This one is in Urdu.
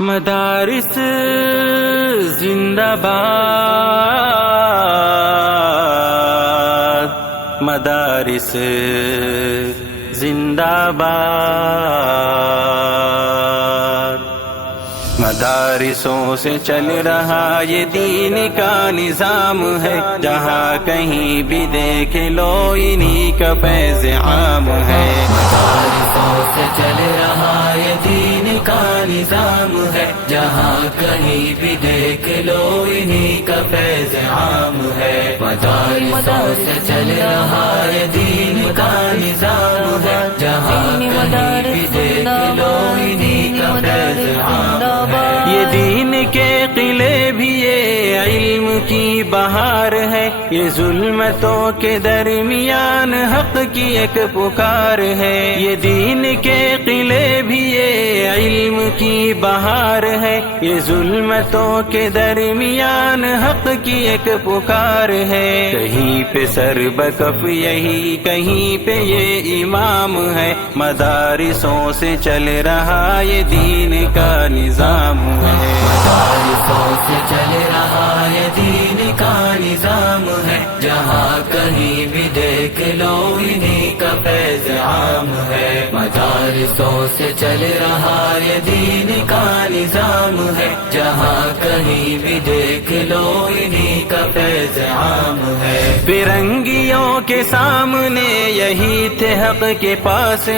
مدارس زندہ باد، مدارس زندہ باد، مدارسوں سے چل رہا یہ دین کا نظام ہے، جہاں کہیں بھی دیکھ لو انہی کا فیض عام ہے۔ مدارسوں سے چل رہا یہ دین کا نظام ہے، جہاں کہیں بھی دیکھ لو انہی کا فیض عام ہے۔ مدارسوں سے چل رہا یہ دین کا نظام ہے، جہاں کہیں بھی دیکھ لو انہی کا فیض عام ہے۔ یہ دین کے قلعے بھی یہ علم کی بہار ہے، یہ ظلمتوں کے درمیان حق کی ایک پکار ہے۔ یہ دین کے قلعے بھی یہ علم کی بہار ہے، یہ ظلمتوں کے درمیان حق کی ایک پکار ہے۔ کہیں پہ سر بکف یہی، کہیں پہ یہ امام ہے، مدارسوں سے چل رہا یہ دین کا نظام ہے۔ مدارسوں سے چل رہا یہ دین کا نظام ہے، جہاں کہیں بھی دیکھ لو انہی کا فیض عام ہے۔ مدارسوں سے چل رہا یہ دین کا نظام ہے، جہاں کہیں بھی دیکھ لو انہی کا فیض عام ہے۔ فرنگیوں کے سامنے یہی تھے حق کے پاس